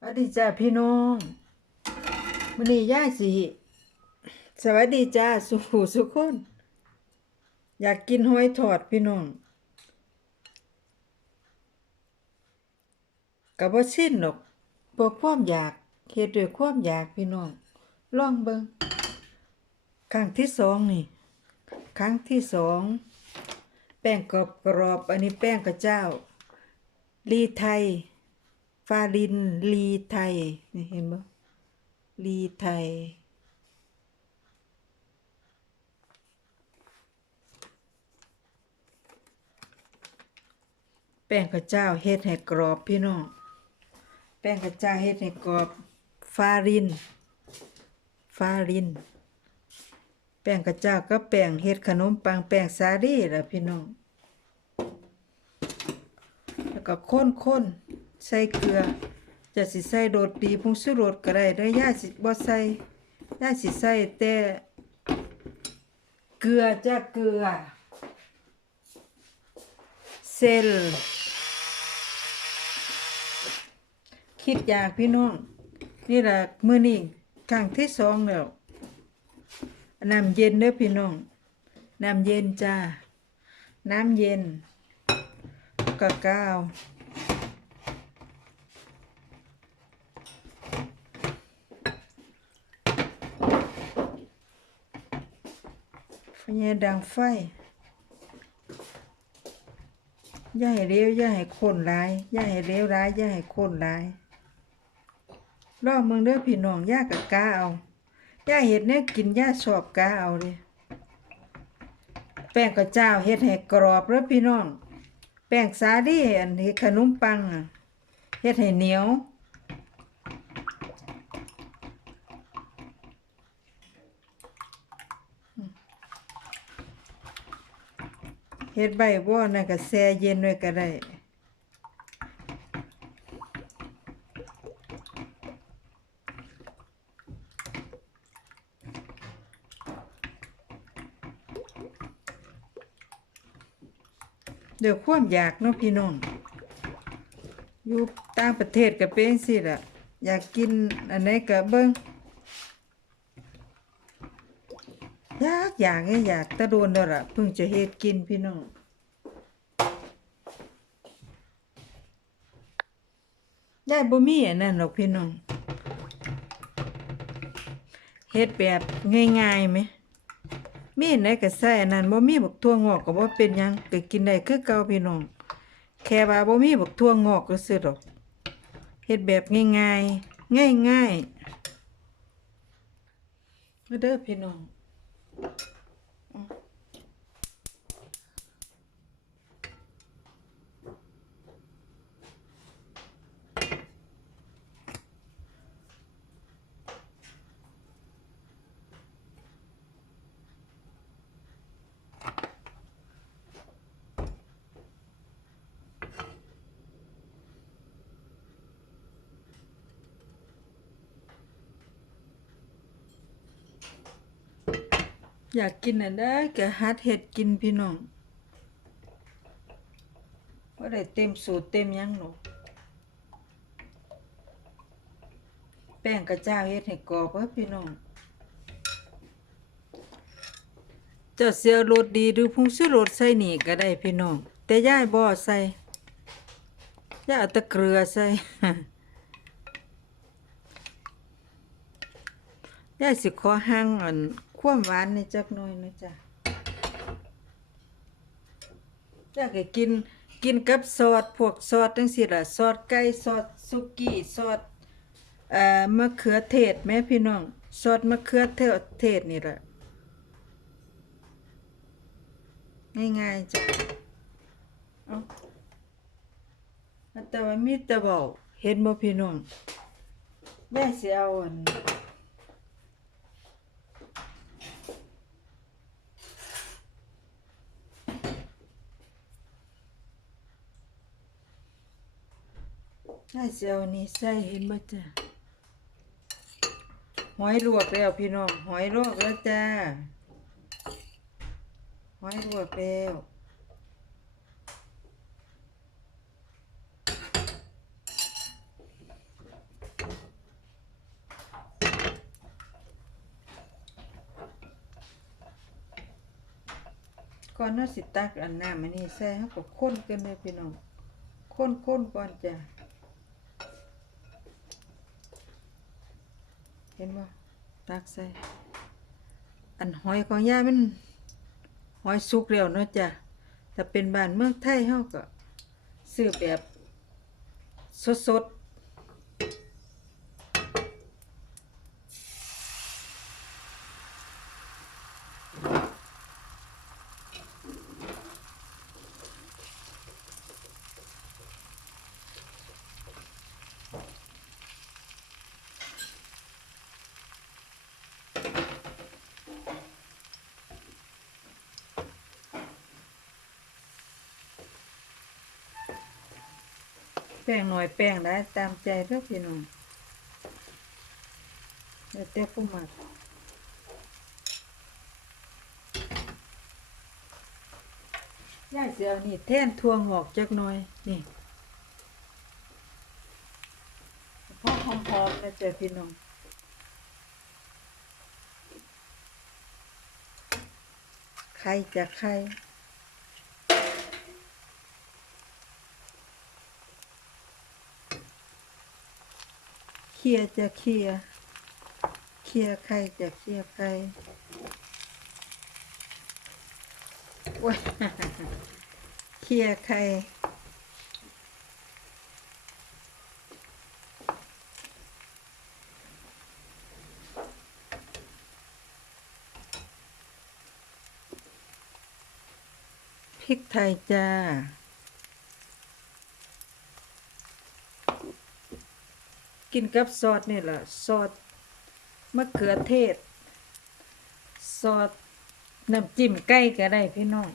สวัสดีจ้าพี่น้องวันนี้ย่าสิสวัสดีจ้าสุขสุขคน อยากกินหอยทอดพี่น้องกับว่าสิ้นหรอกบ่ความอยากเฮ็ดด้วยความอยากพี่น้องลองเบิงครั้งที่สองนี่ ครั้งที่สอง แป้งกรอบกรอบ อันนี้แป้งกระเจ้าลีไทย ฟารินลีไทยนี่เห็นบ่ลีไทย แป้งข้าวเจ้าเฮ็ดให้กรอบพี่น้องแป้งข้าวเจ้าเฮ็ดให้กรอบฟารินฟาริน แป้งข้าวเจ้าก็แป้งเฮ็ดขนมปังแป้งสาลีล่ะพี่น้อง แล้วก็ข้นข้นๆ ใส่เกลือ จะสิใส่โดดดีผงชูรสก็ได้เด้ย่าสิบ่ใส่ย่าสิใส่แต่เกลือจะเกลือ เซลคิดอยากพี่น้อง นี่แหล่ะมื้อนี้ครั้งที่สองแล้วน้ำเย็นเด้อพี่น้อง น้ำเย็นจ้า น้ำเย็นกะกาว ไฟดังไฟย่าให้เร็วย่าให้ข้นหลายย่าให้เร็วร้ายย่าให้ข้นหลายรอบเมืองเด้อพี่น้องย่ากะกาเอาย่าเฮ็ดแนวกินย่าชอบกาเอาเลยแป้งข้าวเจ้าเฮ็ดให้กรอบเด้อพี่น้อง แป้งสาลีอันนี้ขนมปังอะเฮ็ดให้เหนียว เฮ็ดใบบ่นั่นก็แช่เย็นไว้ก็ได้เดี๋ยวความอยากเนาะพี่น้องอยู่ต่างประเทศก็เป็นสิละอยากกินอันไหนก็เบิ่ง อยากอยากไงอยากตะโดนแล้วล่ะเพิ่งจะเฮ็ดกินพี่น้องยายบ่มีอันนั้นหรอกพี่น้องเฮ็ดแบบง่ายๆไหมมีอันไหนก็ใส่อันนั้นบ่มีบักทั่วงอกก็บ่เป็นหยังก็กินได้คือเก่าพี่น้องแค่ว่าบ่มีบักทั่วงอกก็ซื่อดอกเฮ็ดแบบง่ายๆง่ายๆมาเด้อพี่น้อง อื อยากกินอันใดก็หัดเฮ็ดกินพี่น้องบ่ได้เต็มสูตรเต็มยังหรอกแป้งกระเจ้าเฮ็ดให้กรอบเด้อพี่น้องเจ้าเสียรสดีหรือผงชูรสใส่หนีก็ได้พี่น้องแต่ย่ายบ่อใส่ยาเอาต่เกลือใส่ย่ายสิขอหั่งอัน ความหวานในจักหน่อยนะจ๊ะยายก็กินกินกับซอสพวกซอสจังซี่ล่ะซอสไก่ซอสสุกี้ซอสเอ่อมะเขือเทศแม่พี่น้องซอสมะเขือเทศนี่ล่ะง่ายๆจ้ะเอาแต่ว่ามีแต่เบาเห็นบ่พี่น้องแม่สิเอาอัน น่าจะเอานี่ใส่เห็นบ่จ้ะหอยลวกแล้วพี่น้องหอยลวกแล้วจ้าหอยลวกแล้วก่อนน่าสิตักอันน้ามันนี่ใส่ให้กับข้นกันเลยพี่น้องข้นข้นก่อนจ้ะ เห็นบ่ตักใส่ อันหอยของย่ามันหอยสุกแล้วเนาะจ้ะถ้าเป็นบ้านเมืองไทยเฮาก็ซื้อแบบสดๆ ป้งหน่อยแป้งได้ตามใจเด้อพี่น้องแล้วแต่ผู้มักย่าสิเอานี่แท่นทวงหอกจักหน่อย นี่พอหอมๆนะเจ๊ะพี่น้องไข่จะไข่ เคลียจะเคลียเคลียใครจะเคลียใครโอ้ยเคลียใครพริกไทยจ้า กินกับซอสนี่แหละซอสมะเขือเทศ ซอสน้ำจิ้มไก่ก็ได้พี่น้อง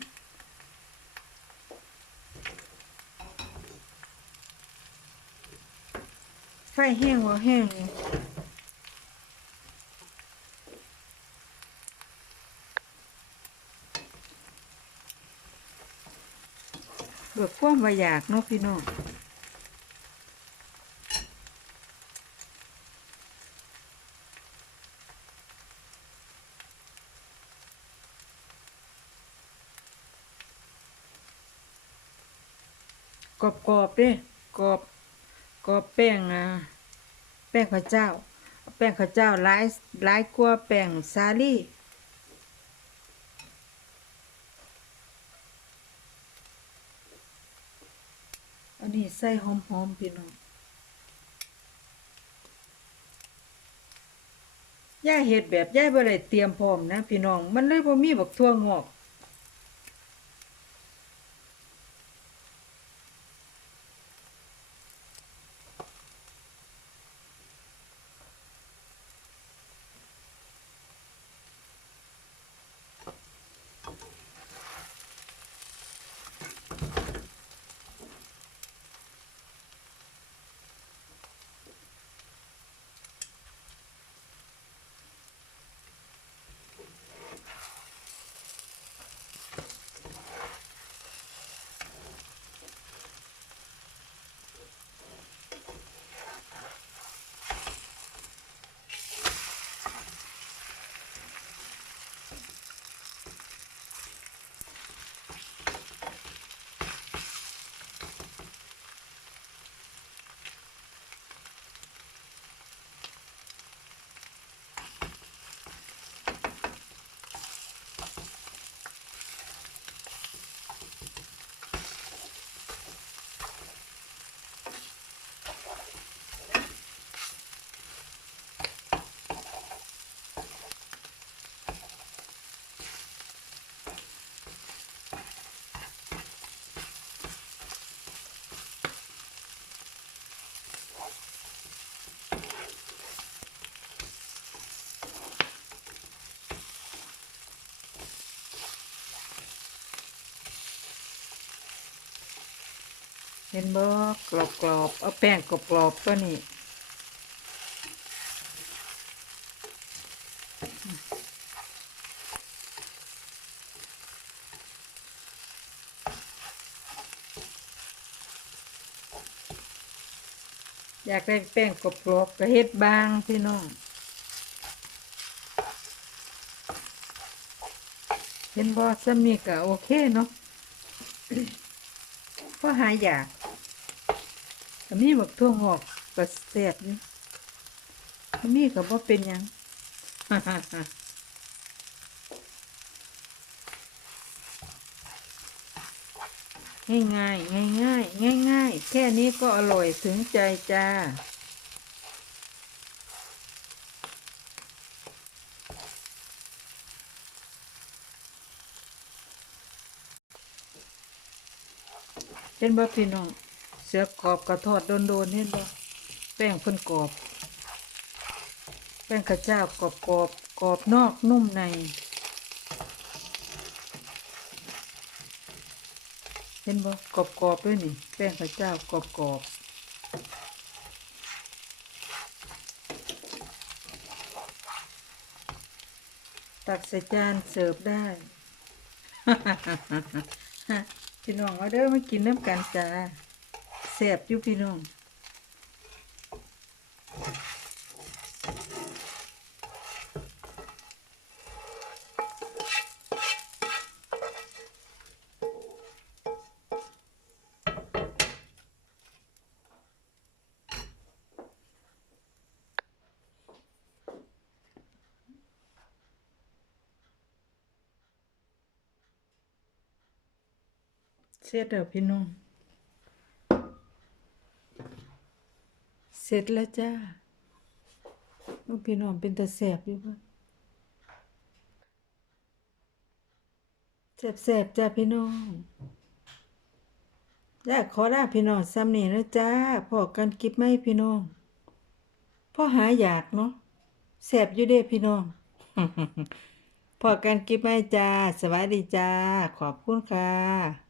ไฟแห้งว่าแห้งเบิกความว่าอยากเนาะพี่น้อง กรอบกรอบๆเด้กรอบกรอบแป้งอะแป้งข้าวเจ้า แป้งข้าวเจ้าหลายหลายกว่าแป้งสาลี่อันนี้ใส่หอมๆพี่น้องย่าเฮ็ดแบบย่าบ่ได้เตรียมพร้อมนะพี่น้อง มันเลยบ่มีบักทั่วงอก เห็นบ่กรอบกรอบๆเอาแป้งกรอบกรอบก็นี่อยากได้แป้งกรอบกรอบๆก็เฮ็ดบางพี่น้อง เห็นบ่ซ้ำนี่ก็โอเคเนาะพอหายอยาก ก็มีบักทั่วงอกก็แซ่บนี่มีก็บ่เป็นยังง่ายง่ายง่ายง่ายง่ายง่ายแค่นี้ก็อร่อยถึงใจจ้าเห็นบ่พี่น้อง สือกรอบกระทอดโดนๆเห็นบ่แป้งเพิ่นกรอบ แป้งข้าวเจ้ากรอบกรอบๆกรอบนอกนุ่มใน เห็นบ่กรอบกรอบๆด้วยนี่ แป้งข้าวเจ้ากรอบกรอบๆตักใส่จานเสิร์ฟได้พี่น้องเอาเด้อมากินน้ำกันจ้า แซ่บอยู่พี่น้องเสร็จแล้วพี่น้อง เส ร็จแล้วจ้าลูกพี่น้องเป็นตาแสบอยู่บ่แสบแสบๆจ้าพี่น้องอยากขอลาพี่น้องซ้ำนี่นะจ้าพอกันกิบไหมพี่น้องพ่อหาอยากเนาะแสบอยู่เด้พี่น้องพอกันกิบไหมจ้า สวัสดีจ้า ขอบคุณค่ะ